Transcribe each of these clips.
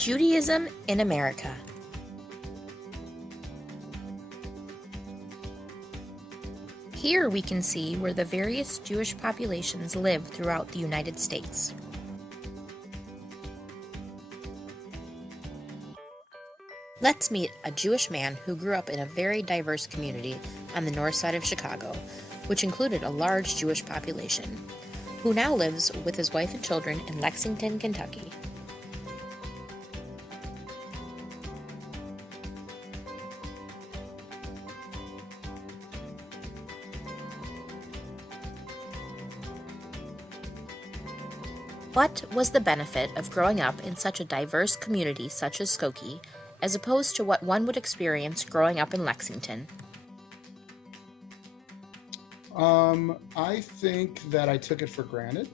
Judaism in America. Here we can see where the various Jewish populations live throughout the United States. Let's meet a Jewish man who grew up in a very diverse community on the north side of Chicago, which included a large Jewish population, who now lives with his wife and children in Lexington, Kentucky. What was the benefit of growing up in such a diverse community such as Skokie, as opposed to what one would experience growing up in Lexington? I think that I took it for granted.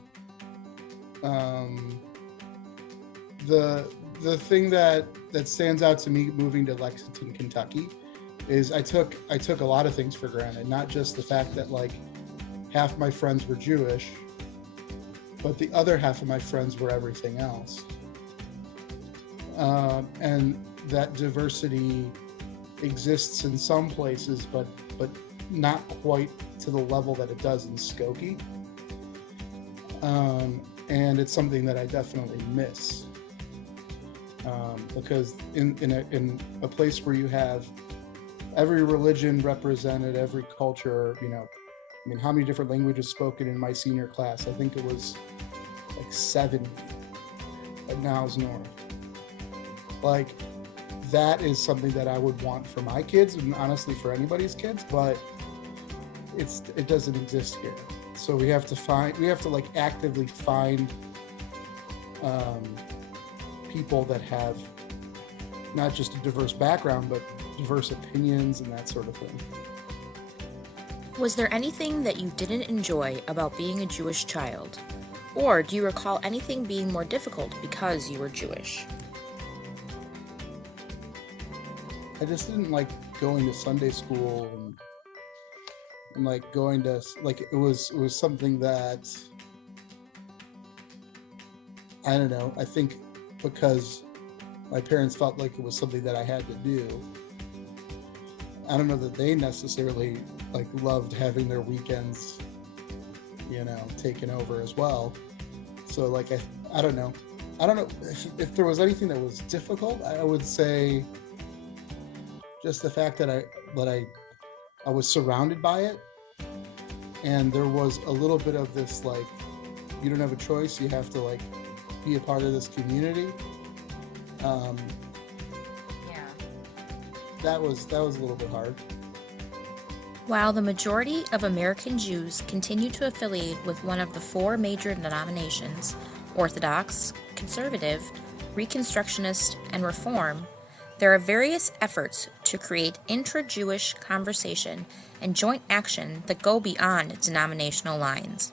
The thing that stands out to me moving to Lexington, Kentucky, is I took a lot of things for granted. Not just the fact that like half my friends were Jewish, but the other half of my friends were everything else. And that diversity exists in some places, but not quite to the level that it does in Skokie. And it's something that I definitely miss. Because in a place where you have every religion represented, every culture, I mean, how many different languages spoken in my senior class? I think it was like 70 at Niles North. Like, that is something that I would want for my kids, and honestly for anybody's kids, but it doesn't exist here. So we have to like actively find people that have not just a diverse background, but diverse opinions and that sort of thing. Was there anything that you didn't enjoy about being a Jewish child? Or do you recall anything being more difficult because you were Jewish? I just didn't like going to Sunday school and like going to, like, it was something that, I don't know, I think because my parents felt like it was something that I had to do. I don't know that they necessarily like loved having their weekends, taken over as well. So like, I don't know if there was anything that was difficult. I would say just the fact that I was surrounded by it, and there was a little bit of this like, you don't have a choice, you have to like be a part of this community. That was a little bit hard. While the majority of American Jews continue to affiliate with one of the four major denominations, Orthodox, Conservative, Reconstructionist, and Reform, there are various efforts to create intra-Jewish conversation and joint action that go beyond denominational lines.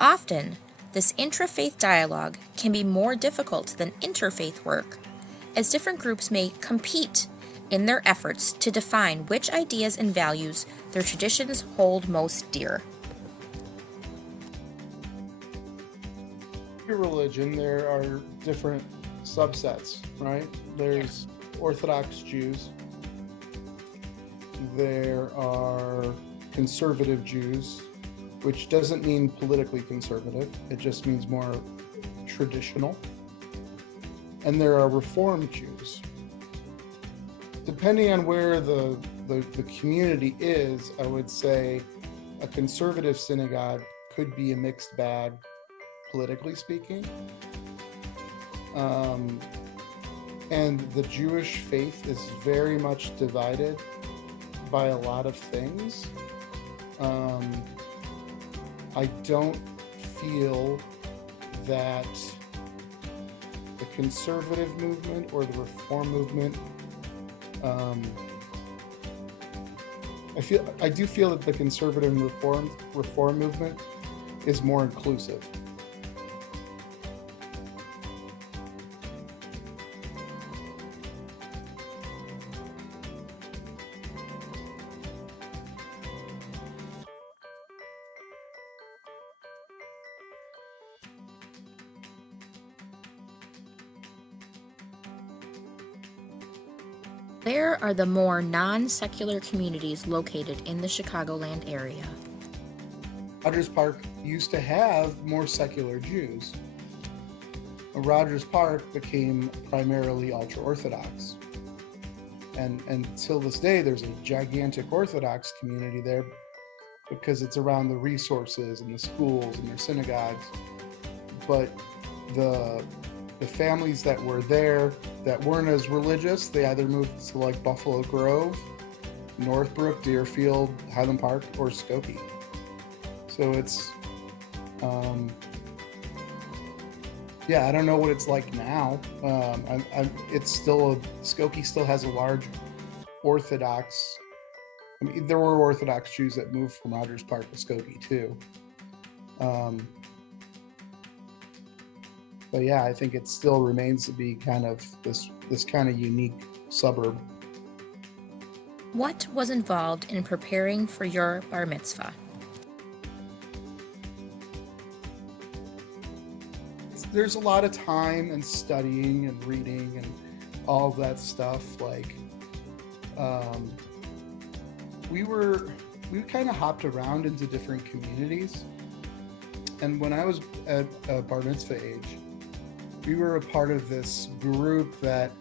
Often, this intra-faith dialogue can be more difficult than interfaith work, as different groups may compete in their efforts to define which ideas and values their traditions hold most dear. Your religion, there are different subsets, right? There's Orthodox Jews, there are conservative Jews, which doesn't mean politically conservative, it just means more traditional. And there are Reformed Jews. Depending on where the community is, I would say a conservative synagogue could be a mixed bag, politically speaking. And the Jewish faith is very much divided by a lot of things. I don't feel that the conservative movement or the reform movement, I do feel that the conservative and reform movement is more inclusive. Where are the more non-secular communities located in the Chicagoland area? Rogers Park used to have more secular Jews. Rogers Park became primarily ultra-Orthodox. And until this day, there's a gigantic Orthodox community there because it's around the resources and the schools and their synagogues. But the families that were there that weren't as religious, they either moved to like Buffalo Grove, Northbrook, Deerfield, Highland Park, or Skokie. So it's, yeah, I don't know what it's like now. It's still, Skokie still has a large Orthodox, I mean, there were Orthodox Jews that moved from Rogers Park to Skokie too. But yeah, I think it still remains to be kind of this kind of unique suburb. What was involved in preparing for your bar mitzvah? There's a lot of time and studying and reading and all of that stuff. Like, we kind of hopped around into different communities. And when I was at bar mitzvah age, we were a part of this group that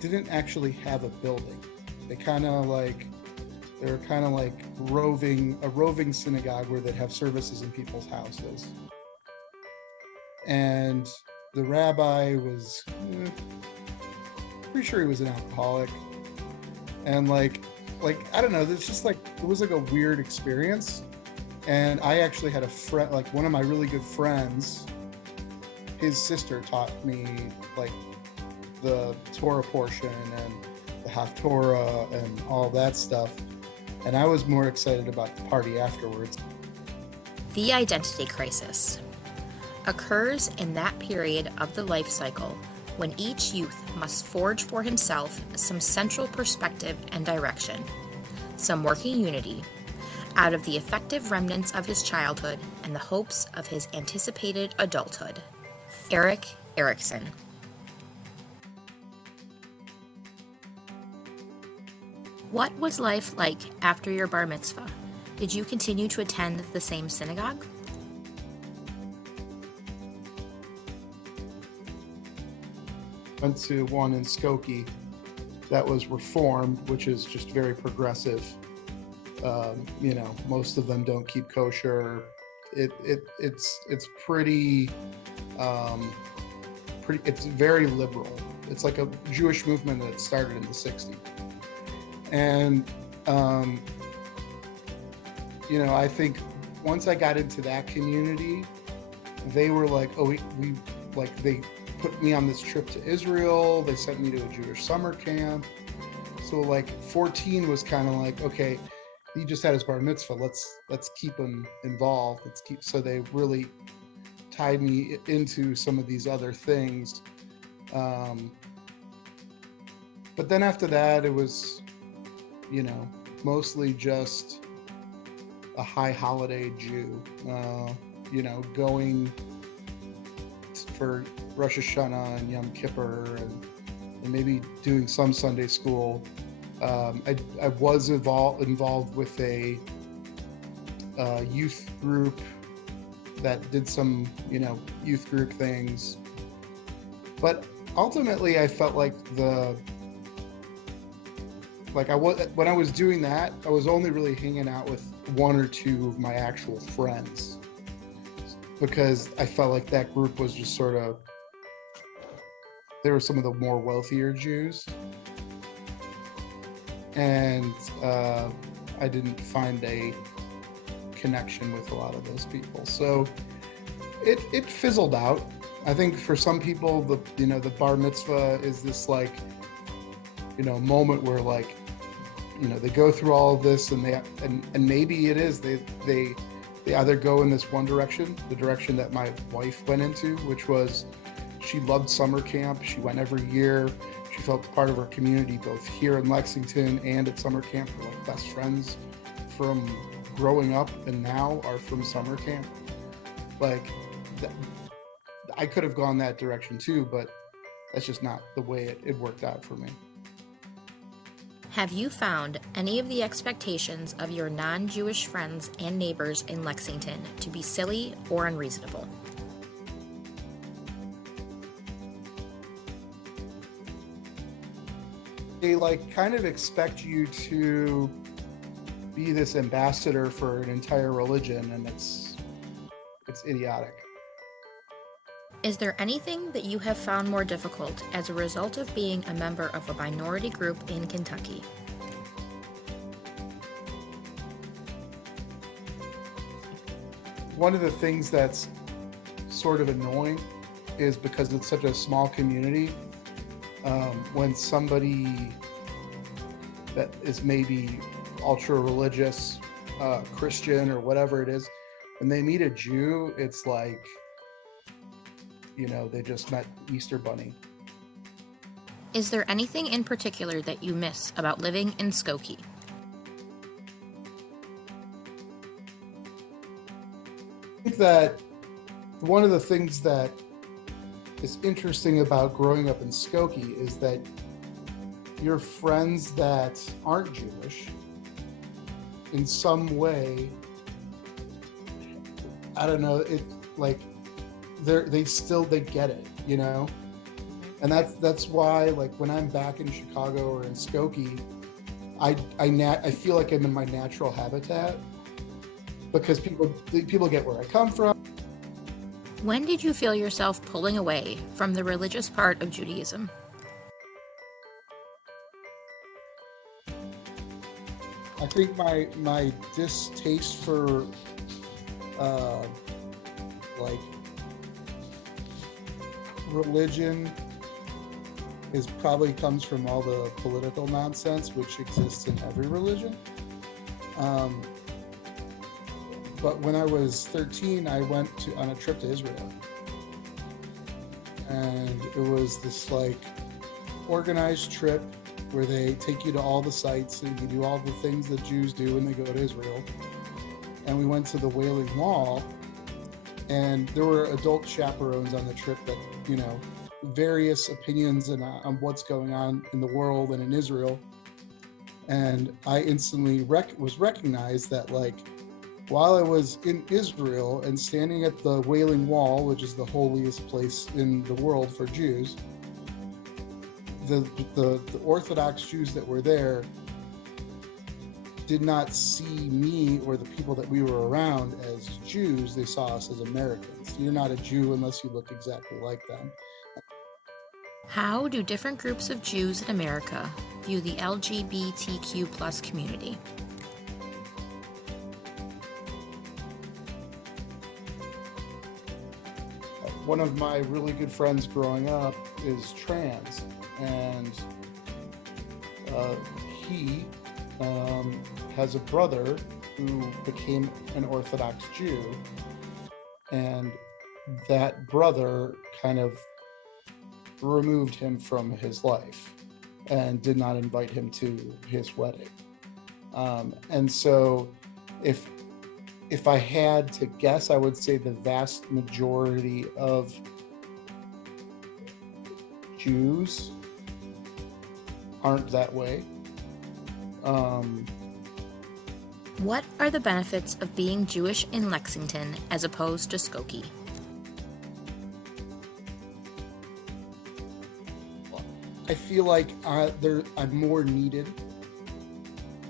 didn't actually have a building. They were kind of like a roving synagogue where they'd have services in people's houses. And the rabbi was pretty sure he was an alcoholic. And like I don't know, it's just like it was like a weird experience. And I actually had a friend, like one of my really good friends, his sister taught me like the Torah portion and the Haftorah and all that stuff. And I was more excited about the party afterwards. The identity crisis occurs in that period of the life cycle when each youth must forge for himself some central perspective and direction, some working unity, out of the effective remnants of his childhood and the hopes of his anticipated adulthood. Eric Erickson. What was life like after your bar mitzvah? Did you continue to attend the same synagogue? Went to one in Skokie that was Reformed, which is just very progressive. Most of them don't keep kosher. It's pretty, it's very liberal. It's like a Jewish movement that started in the 60s. And, I think once I got into that community, they were like, oh, they put me on this trip to Israel. They sent me to a Jewish summer camp. So like 14 was kind of like, okay, he just had his bar mitzvah. Let's keep him involved. So they really tied me into some of these other things. But then after that, it was, mostly just a high holiday Jew, going for Rosh Hashanah and Yom Kippur and maybe doing some Sunday school. I was involved with a youth group that did some, youth group things. But ultimately, I felt like when I was doing that, I was only really hanging out with one or two of my actual friends, because I felt like that group was just sort of, they were some of the more wealthier Jews. And I didn't find a connection with a lot of those people. So it fizzled out. I think for some people, the bar mitzvah is this like, moment where like, they go through all of this and maybe it is, they either go in this one direction, the direction that my wife went into, which was she loved summer camp. She went every year. She felt part of her community, both here in Lexington and at summer camp. Her like best friends from growing up and now are from summer camp. Like, I could have gone that direction too, but that's just not the way it worked out for me. Have you found any of the expectations of your non-Jewish friends and neighbors in Lexington to be silly or unreasonable? They kind of expect you to be this ambassador for an entire religion, and it's idiotic. Is there anything that you have found more difficult as a result of being a member of a minority group in Kentucky? One of the things that's sort of annoying is because it's such a small community, when somebody that is maybe ultra religious, Christian or whatever it is, when they meet a Jew, it's like, they just met Easter Bunny. Is there anything in particular that you miss about living in Skokie? I think that one of the things that is interesting about growing up in Skokie is that your friends that aren't Jewish, in some way, I don't know, they get it, and that's why, when I'm back in Chicago or in Skokie, I feel like I'm in my natural habitat, because people get where I come from. When did you feel yourself pulling away from the religious part of Judaism? I think my distaste for religion probably comes from all the political nonsense which exists in every religion. But when I was 13, I went on a trip to Israel, and it was this organized trip where they take you to all the sites and you do all the things that Jews do when they go to Israel. And we went to the Wailing Wall, and there were adult chaperones on the trip that, various opinions on what's going on in the world and in Israel. And I instantly was recognized that while I was in Israel and standing at the Wailing Wall, which is the holiest place in the world for Jews, the Orthodox Jews that were there did not see me or the people that we were around as Jews. They saw us as Americans. You're not a Jew unless you look exactly like them. How do different groups of Jews in America view the LGBTQ plus community? One of my really good friends growing up is trans, and he has a brother who became an Orthodox Jew, and that brother kind of removed him from his life and did not invite him to his wedding. And so if I had to guess, I would say the vast majority of Jews aren't that way. What are the benefits of being Jewish in Lexington as opposed to Skokie? I feel like I'm more needed,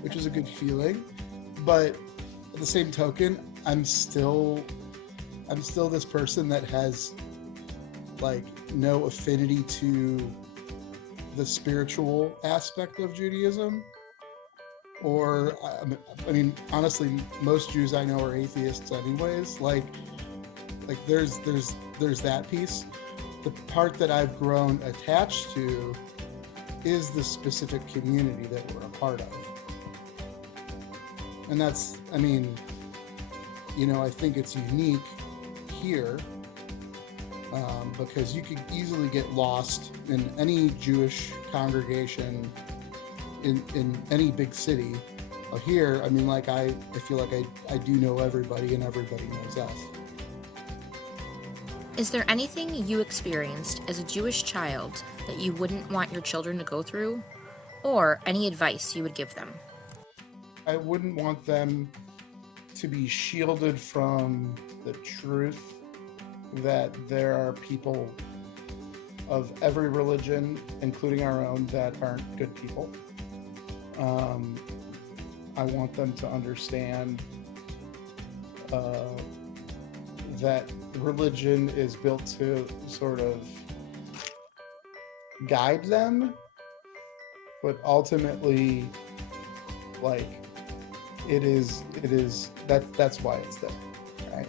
which is a good feeling. But at the same token, I'm still this person that has no affinity to the spiritual aspect of Judaism. Or I mean, honestly, most Jews I know are atheists anyways. There's that piece. The part that I've grown attached to is the specific community that we're a part of. And that's, I think it's unique here, because you could easily get lost in any Jewish congregation in any big city. Here, I feel like I do know everybody and everybody knows us. Is there anything you experienced as a Jewish child that you wouldn't want your children to go through? or any advice you would give them. I wouldn't want them to be shielded from the truth that there are people of every religion, including our own, that aren't good people. I want them to understand that religion is built to sort of guide them, but ultimately, like, that's why it's there, right?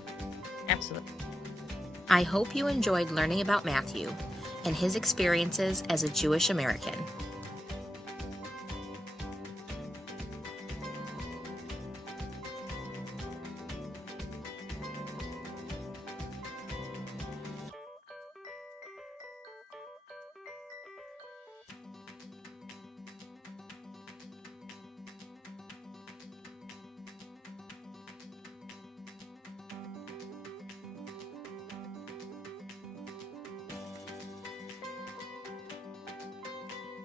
Absolutely. I hope you enjoyed learning about Matthew and his experiences as a Jewish American.